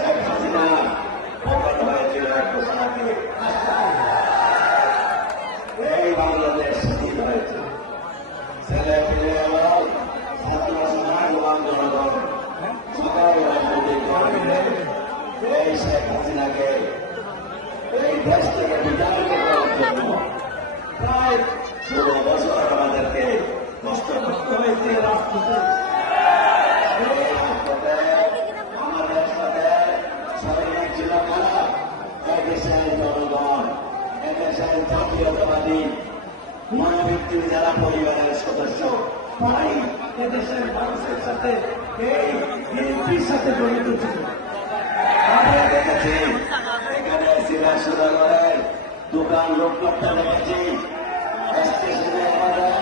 শেখ হাসিনা পতন হয়েছিল 1 বছর আগে। এই বাংলাদেশ স্বাধীন হয়েছে। ছেলে পেলে এবং ছাত্র সমাজ এবং জনগণ সকল রাজনৈতিক দল মিলে এই শেখ হাসিনাকে এই দেশ থেকে বিতাড়িত করার জন্য প্রায় 16 বছর আমাদেরকে কষ্ট করতে হয়েছে। রাজপথে আমাদের সাথে সৈনিক ছিল কারা? এদেশের জনগণ, এদেশের জাতীয়তাবাদী মনোবৃত্তির যারা পরিবারের সদস্য, তাই এদেশের মানুষের সাথে এই বিএনপির সাথে জড়িত ছিল। আমরা দেখেছি এখানে সিরাজ সদাগরের দোকান লুটপাটটা দেখেছি, স্টেশন